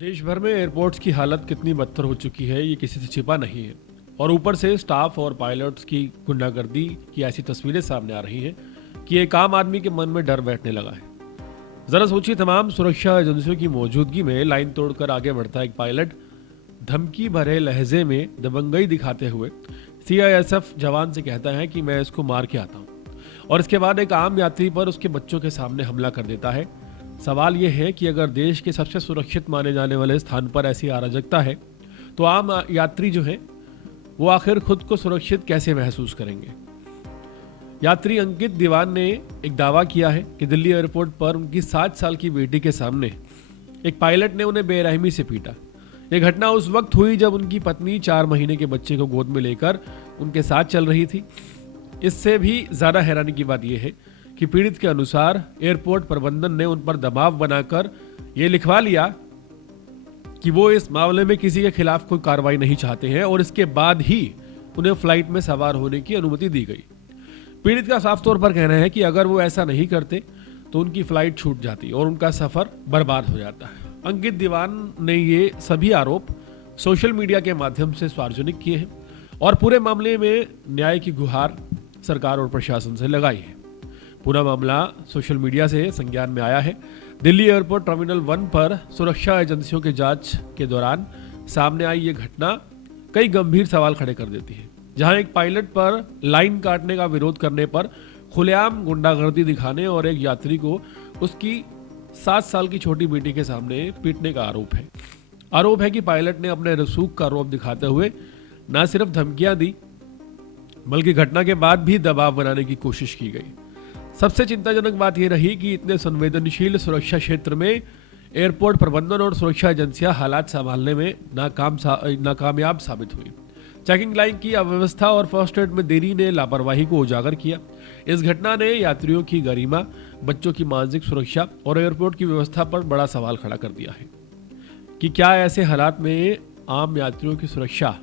देश भर में एयरपोर्ट्स की हालत कितनी बदतर हो चुकी है ये किसी से छिपा नहीं है। और ऊपर से स्टाफ और पायलट्स की गुंडागर्दी की ऐसी तस्वीरें सामने आ रही हैं कि एक आम आदमी के मन में डर बैठने लगा है। जरा सोचिए, तमाम सुरक्षा एजेंसियों की मौजूदगी में लाइन तोड़कर आगे बढ़ता एक पायलट धमकी भरे लहजे में दबंगई दिखाते हुए सीआईएसएफ जवान से कहता है कि मैं इसको मार के आता हूँ, और इसके बाद एक आम यात्री पर उसके बच्चों के सामने हमला कर देता है। सवाल यह है कि अगर देश के सबसे सुरक्षित माने जाने वाले स्थान पर ऐसी अराजकता है तो आम यात्री जो हैं वो आखिर खुद को सुरक्षित कैसे महसूस करेंगे। यात्री अंकित दीवान ने एक दावा किया है कि दिल्ली एयरपोर्ट पर उनकी 7 साल की बेटी के सामने एक पायलट ने उन्हें बेरहमी से पीटा। यह घटना उस वक्त हुई जब उनकी पत्नी 4 महीने के बच्चे को गोद में लेकर उनके साथ चल रही थी। इससे भी ज़्यादा हैरानी की बात यह है कि पीड़ित के अनुसार एयरपोर्ट प्रबंधन ने उन पर दबाव बनाकर ये लिखवा लिया कि वो इस मामले में किसी के खिलाफ कोई कार्रवाई नहीं चाहते हैं, और इसके बाद ही उन्हें फ्लाइट में सवार होने की अनुमति दी गई। पीड़ित का साफ तौर पर कहना है कि अगर वो ऐसा नहीं करते तो उनकी फ्लाइट छूट जाती और उनका सफर बर्बाद हो जाता है। अंकित दीवान ने ये सभी आरोप सोशल मीडिया के माध्यम से सार्वजनिक किए हैं और पूरे मामले में न्याय की गुहार सरकार और प्रशासन से लगाई है। पूरा मामला सोशल मीडिया से संज्ञान में आया है। दिल्ली एयरपोर्ट टर्मिनल 1 पर सुरक्षा एजेंसियों के जांच के दौरान सामने आई ये घटना कई गंभीर सवाल खड़े कर देती है, जहां एक पायलट पर लाइन काटने का विरोध करने पर खुलेआम गुंडागर्दी दिखाने और एक यात्री को उसकी 7 साल की छोटी बेटी के सामने पीटने का आरोप है कि पायलट ने अपने रसूख का रौब दिखाते हुए न सिर्फ धमकियां दी बल्कि घटना के बाद भी दबाव बनाने की कोशिश की गई। सबसे चिंताजनक बात यह रही कि इतने संवेदनशील सुरक्षा क्षेत्र में एयरपोर्ट प्रबंधन और सुरक्षा एजेंसियां हालात संभालने में नाकामयाब साबित हुई। चेकिंग लाइन की अव्यवस्था और फर्स्ट एड में देरी ने लापरवाही को उजागर किया। इस घटना ने यात्रियों की गरिमा, बच्चों की मानसिक सुरक्षा और एयरपोर्ट की व्यवस्था पर बड़ा सवाल खड़ा कर दिया है कि क्या ऐसे हालात में आम यात्रियों की सुरक्षा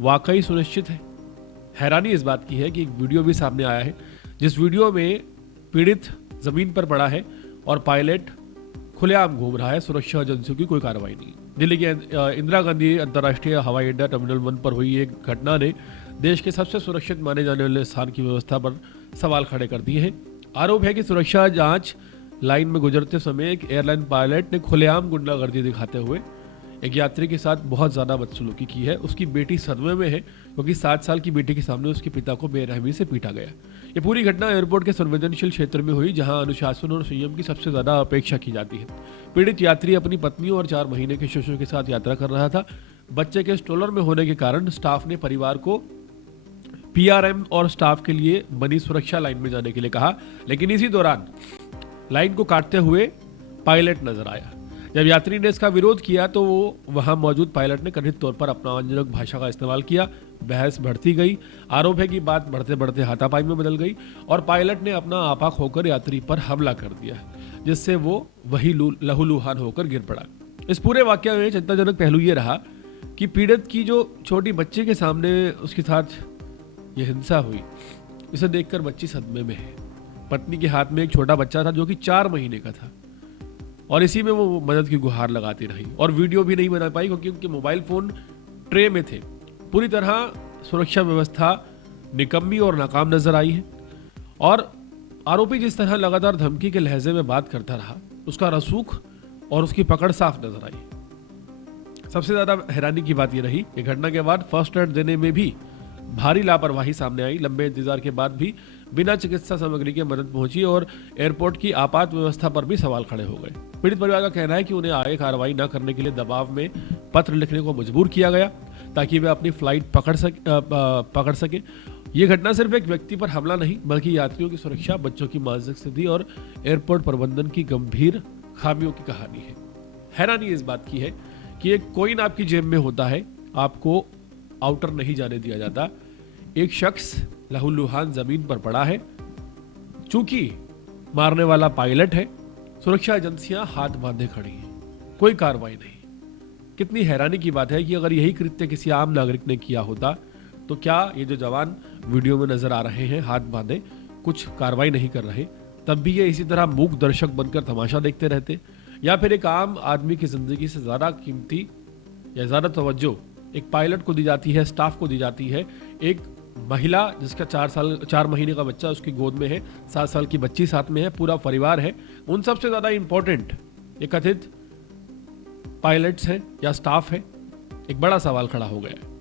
वाकई सुनिश्चित है। हैरानी इस बात की है कि एक वीडियो भी सामने आया है जिस वीडियो में पीड़ित जमीन पर पड़ा है और पायलट खुलेआम घूम रहा है। सुरक्षा एजेंसियों की कोई कार्रवाई नहीं। दिल्ली के इंदिरा गांधी अंतर्राष्ट्रीय हवाई अड्डा टर्मिनल 1 पर हुई एक घटना ने देश के सबसे सुरक्षित माने जाने वाले स्थान की व्यवस्था पर सवाल खड़े कर दिए हैं। आरोप है कि सुरक्षा जांच लाइन में गुजरते समय एक एयरलाइन पायलट ने खुलेआम गुंडागर्दी दिखाते हुए एक यात्री के साथ बहुत ज़्यादा बदसलूकी की है। उसकी बेटी सदमे में है क्योंकि 7 साल की बेटी के सामने उसके पिता को बेरहमी से पीटा गया। ये पूरी घटना एयरपोर्ट के संवेदनशील क्षेत्र में हुई जहां अनुशासन और संयम की सबसे ज़्यादा अपेक्षा की जाती है। पीड़ित यात्री अपनी पत्नी और 4 महीने के शिशु के साथ यात्रा कर रहा था। बच्चे के स्ट्रोलर में होने के कारण स्टाफ ने परिवार को पीआरएम और स्टाफ के लिए बनी सुरक्षा लाइन में जाने के लिए कहा, लेकिन इसी दौरान लाइन को काटते हुए पायलट नजर आया। जब यात्री ने इसका विरोध किया तो वहां मौजूद पायलट ने कथित तौर पर अपमानजनक भाषा का इस्तेमाल किया। बहस बढ़ती गई। आरोप है कि बात बढ़ते बढ़ते हाथापाई में बदल गई और पायलट ने अपना आपा खोकर यात्री पर हमला कर दिया, जिससे वो वही लहूलुहान होकर गिर पड़ा। इस पूरे वाकये में चिंताजनक पहलू ये रहा कि पीड़ित की जो छोटी बच्चे के सामने उसके साथ ये हिंसा हुई, इसे देखकर बच्ची सदमे में है। पत्नी के हाथ में एक छोटा बच्चा था जो कि 4 महीने का था और इसी में वो मदद की गुहार लगाती रही और वीडियो भी नहीं बना पाई क्योंकि उनके मोबाइल फोन ट्रे में थे। पूरी तरह सुरक्षा व्यवस्था निकम्मी और नाकाम नजर आई है और आरोपी जिस तरह लगातार धमकी के लहजे में बात करता रहा, उसका रसूख और उसकी पकड़ साफ नजर आई। सबसे ज्यादा हैरानी की बात यह रही कि घटना के बाद फर्स्ट एड देने में भी भारी लापरवाही सामने आई। लंबे इंतजार के बाद भी बिना चिकित्सा सामग्री के मदद पहुंची और एयरपोर्ट की आपात व्यवस्था पर भी सवाल खड़े हो गए। पीड़ित परिवार का कहना है कि उन्हें आगे कार्रवाई न करने के लिए दबाव में पत्र लिखने को मजबूर किया गया ताकि वे अपनी फ्लाइट पकड़ सके। ये घटना सिर्फ एक व्यक्ति पर हमला नहीं बल्कि यात्रियों की सुरक्षा, बच्चों की मानसिक स्थिति और एयरपोर्ट प्रबंधन की गंभीर खामियों की कहानी है। हैरानी इस बात की है कि एक कॉइन आपकी जेब में होता है, आपको आउटर नहीं जाने दिया जाता। एक शख्स लहूलुहान जमीन पर पड़ा है, चूंकि मारने वाला पायलट है। सुरक्षा एजेंसियां हाथ बांधे खड़ी हैं, कोई कार्रवाई नहीं। कितनी हैरानी की बात है कि अगर यही कृत्य किसी आम नागरिक ने किया होता तो क्या ये जो जवान वीडियो में नजर आ रहे हैं हाथ बांधे, कुछ कार्रवाई नहीं कर रहे, तब भी ये इसी तरह मूक दर्शक बनकर तमाशा देखते रहते, या फिर एक आम आदमी की ज़िंदगी से ज़्यादा कीमती या ज़्यादा तवज्जो एक पायलट को दी जाती है, स्टाफ को दी जाती है। एक महिला जिसका 4 महीने का बच्चा उसकी गोद में है, 7 साल की बच्ची साथ में है, पूरा परिवार है, उन सबसे ज़्यादा इम्पोर्टेंट ये कथित पायलट्स हैं या स्टाफ है। एक बड़ा सवाल खड़ा हो गया है।